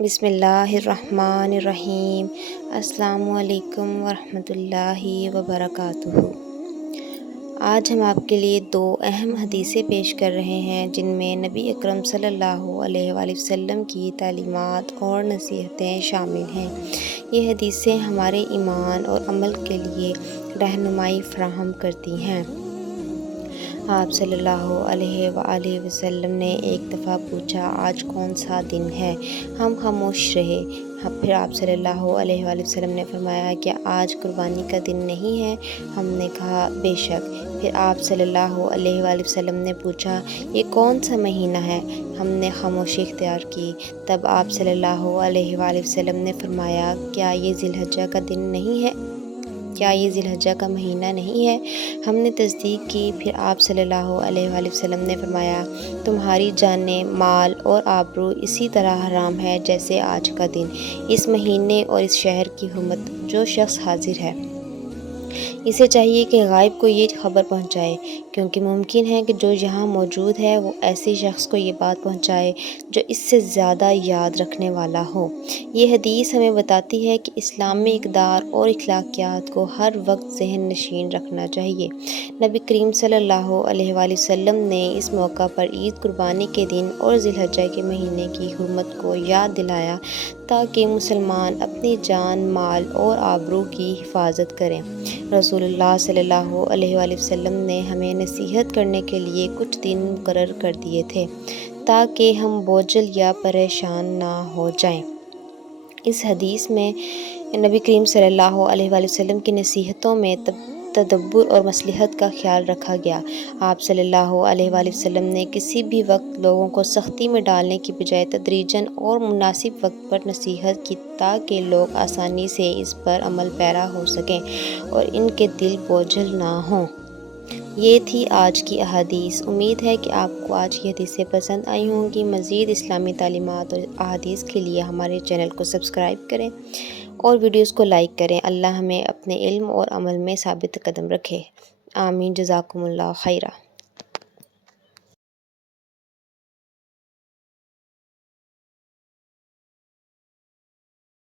بسم اللہ الرحمن الرحیم۔ السلام علیکم ورحمۃ اللہ وبرکاتہ۔ آج ہم آپ کے لیے دو اہم حدیثیں پیش کر رہے ہیں جن میں نبی اکرم صلی اللہ علیہ وآلہ وسلم کی تعلیمات اور نصیحتیں شامل ہیں۔ یہ حدیثیں ہمارے ایمان اور عمل کے لیے رہنمائی فراہم کرتی ہیں۔ آپ صلی اللہ علیہ وآلہ وسلم نے ایک دفعہ پوچھا، آج کون سا دن ہے؟ ہم خاموش رہے۔ پھر آپ صلی اللہ علیہ وآلہ وسلم نے فرمایا، کیا آج قربانی کا دن نہیں ہے؟ ہم نے کہا، بے شک۔ پھر آپ صلی اللہ علیہ وآلہ وسلم نے پوچھا، یہ کون سا مہینہ ہے؟ ہم نے خاموشی اختیار کی۔ تب آپ صلی اللہ علیہ وآلہ وسلم نے فرمایا، کیا یہ ذی الحجہ کا دن نہیں ہے؟ کیا یہ ذی الحجہ کا مہینہ نہیں ہے؟ ہم نے تصدیق کی۔ پھر آپ صلی اللہ علیہ وآلہ وسلم نے فرمایا، تمہاری جانیں، مال اور آبرو اسی طرح حرام ہے جیسے آج کا دن، اس مہینے اور اس شہر کی حرمت۔ جو شخص حاضر ہے اسے چاہیے کہ غائب کو یہ خبر پہنچائے، کیونکہ ممکن ہے کہ جو یہاں موجود ہے وہ ایسے شخص کو یہ بات پہنچائے جو اس سے زیادہ یاد رکھنے والا ہو۔ یہ حدیث ہمیں بتاتی ہے کہ اسلام میں اقدار اور اخلاقیات کو ہر وقت ذہن نشین رکھنا چاہیے۔ نبی کریم صلی اللہ علیہ وآلہ وسلم نے اس موقع پر عید، قربانی کے دن اور ذی الحجہ کے مہینے کی حرمت کو یاد دلایا تاکہ مسلمان اپنی جان، مال اور آبرو کی حفاظت کریں۔ رسول اللہ صلی اللہ علیہ وآلہ وسلم نے ہمیں نصیحت کرنے کے لیے کچھ دن مقرر کر دیے تھے تاکہ ہم بوجھل یا پریشان نہ ہو جائیں۔ اس حدیث میں نبی کریم صلی اللہ علیہ وآلہ وسلم کی نصیحتوں میں تدبر اور مصلحت کا خیال رکھا گیا۔ آپ صلی اللہ علیہ وآلہ وسلم نے کسی بھی وقت لوگوں کو سختی میں ڈالنے کی بجائے تدریجاً اور مناسب وقت پر نصیحت کی تاکہ لوگ آسانی سے اس پر عمل پیرا ہو سکیں اور ان کے دل بوجھل نہ ہوں۔ یہ تھی آج کی احادیث۔ امید ہے کہ آپ کو آج کی حدیثیں پسند آئی ہوں گی۔ مزید اسلامی تعلیمات اور احادیث کے لیے ہمارے چینل کو سبسکرائب کریں اور ویڈیوز کو لائک کریں۔ اللہ ہمیں اپنے علم اور عمل میں ثابت قدم رکھے۔ آمین۔ جزاکم اللہ خیرہ۔